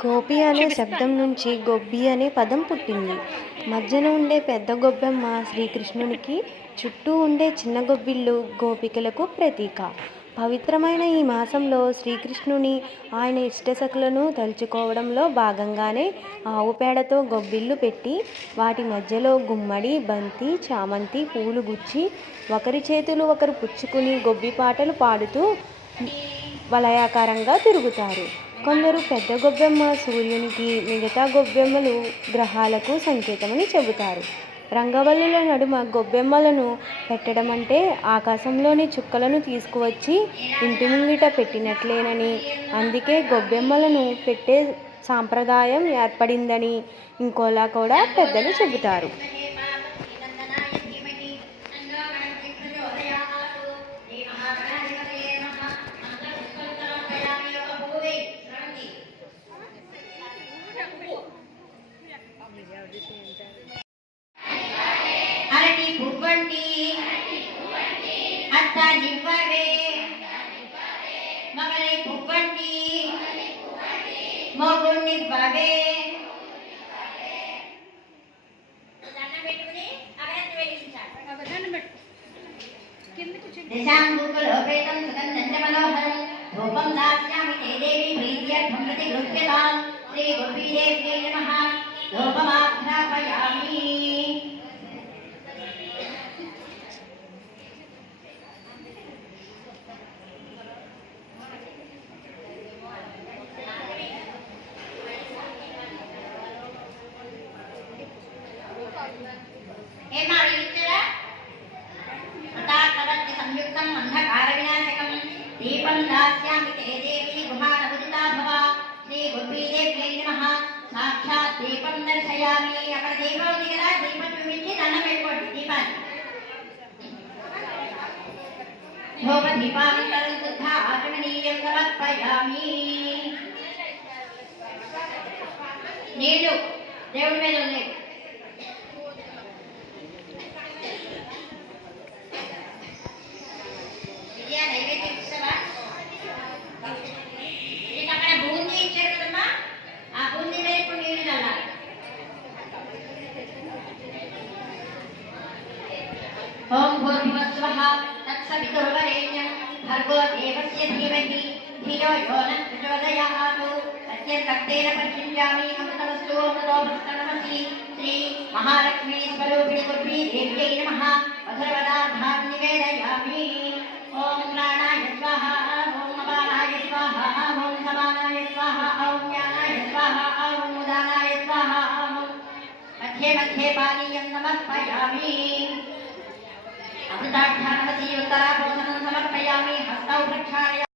గోపి అనే శబ్దం నుంచి గొబ్బి అనే పదం పుట్టింది. మధ్యన ఉండే పెద్ద గొబ్బెమ్మ శ్రీకృష్ణునికి, చుట్టూ ఉండే చిన్న గొబ్బిళ్ళు గోపికలకు ప్రతీక. పవిత్రమైన ఈ మాసంలో శ్రీకృష్ణుని, ఆయన ఇష్టసఖులను తలుచుకోవడంలో భాగంగానే ఆవు పేడతో గొబ్బిళ్ళు పెట్టి, వాటి మధ్యలో గుమ్మడి, బంతి, చామంతి పూలు గుచ్చి, ఒకరి చేతులు ఒకరు పుచ్చుకుని గొబ్బి పాటలు పాడుతూ వలయాకారంగా తిరుగుతారు. కొందరు పెద్ద గొబ్బెమ్మ సూర్యునికి, మిగతా గొబ్బెమ్మలు గ్రహాలకు సంకేతమని చెబుతారు. రంగవల్లుల నడుమ గొబ్బెమ్మలను పెట్టడం అంటే ఆకాశంలోని చుక్కలను తీసుకువచ్చి ఇంటి ముంగిట పెట్టినట్లేనని, అందుకే గొబ్బెమ్మలను పెట్టే సాంప్రదాయం ఏర్పడిందని ఇంకోలా కూడా పెద్దలు చెబుతారు. అరటి పువ్వంటి అత్త జివ్వవే మగలి పువ్వంటి మొగుణ్ణివ్వవే. దశాంగులోపేతం సుగంధం మనోహరం రూపం దాస్యామి తే దేవి ప్రీత్యర్థం ప్రతిగృహ్యతాం. శ్రీ గోపీదేవ్యై నమః. రూపమాఘ్రాపయామి. సంయుక్తం అంధకార వినాశకం దీపం దాస్యామి తే దేవి గుహానముదితా భవ. శ్రీ గోపీదేవ్యై నమః. సాక్షాత్ దీపం దర్శయామి. అక్కడ దీపం ఉంది కదా, దీపం చూపించి దండం పెట్టుకోండి. దీపాన్ని ధూప దీపానంతరం శుద్ధ ఆచమనీయం సమర్పయామి. నీళ్ళు దేవుడి మీద ఉన్నాయి. నైవేద్యం ఇస్తావా? నీకు అక్కడ బూందీ ఇచ్చారు కదమ్మా, ఆ బూందీ మీద ఇప్పుడు నీళ్ళు చల్లాలి. ఓం భూర్భువస్వః తత్సవితుర్వరేణ్యం భర్గో దేవస్య ధీమహి ధియో యో నః ప్రచోదయాత్. సత్యేన పరిచించామి అమృతమస్తు అమృతోపస్తనమసి. శ్రీ మహాలక్ష్మీ స్వరూపిణి గోపీ దేవ్యై నమః. మధురపదార్థాన్ నివేదయామి. ఓం ప్రాణాయ స్వాహ, ఓం అపానాయ స్వాహ, ఓం సమానాయ స్వాహ, ఓం జ్ఞానాయ స్వాహ, ఓం ఉదానాయ స్వాహ. మధ్యే మధ్యే పానీయం సమర్పయామి. అమృతార్థానమసి ఉత్తరాభోజనం సమర్పయామి. హస్తౌ ప్రక్షాళయామి.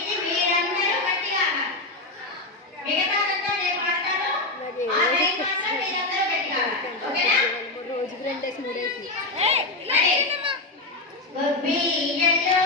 ఇది మీరందరూ గట్టిగా మిగతాదంతా నేను పాడతాను. ఆ లైన్ మాత్రం మీరందరూ గట్టిగా. ఓకేనా? రోజుకి 2 3 గొబ్బియ్యలో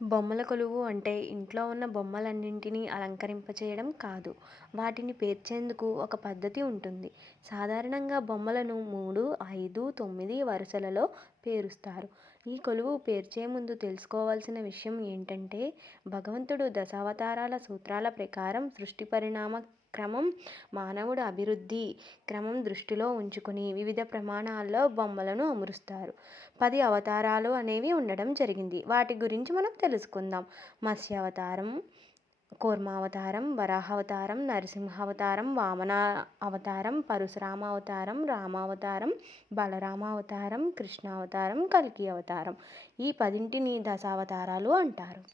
బొమ్మల కొలువు అంటే ఇంట్లో ఉన్న బొమ్మలన్నింటినీ అలంకరింపచేయడం కాదు, వాటిని పేర్చేందుకు ఒక పద్ధతి ఉంటుంది. సాధారణంగా బొమ్మలను 3, 5, 9 వరుసలలో పేరుస్తారు. ఈ కొలువు పేర్చే ముందు తెలుసుకోవాల్సిన విషయం ఏంటంటే, భగవంతుడు దశావతారాల సూత్రాల ప్రకారం సృష్టి పరిణామ క్రమం, మానవుడి అభివృద్ధి క్రమం దృష్టిలో ఉంచుకుని వివిధ ప్రమాణాల్లో బొమ్మలను అమరుస్తారు. 10 అవతారాలు అనేవి ఉండడం జరిగింది. వాటి గురించి మనం తెలుసుకుందాం. మత్స్యావతారం, కూర్మావతారం, వరాహావతారం, నరసింహావతారం, వామన అవతారం, పరశురామావతారం, రామావతారం, బలరామావతారం, కృష్ణావతారం, కల్కి అవతారం. ఈ 10ంటిని దశావతారాలు అంటారు.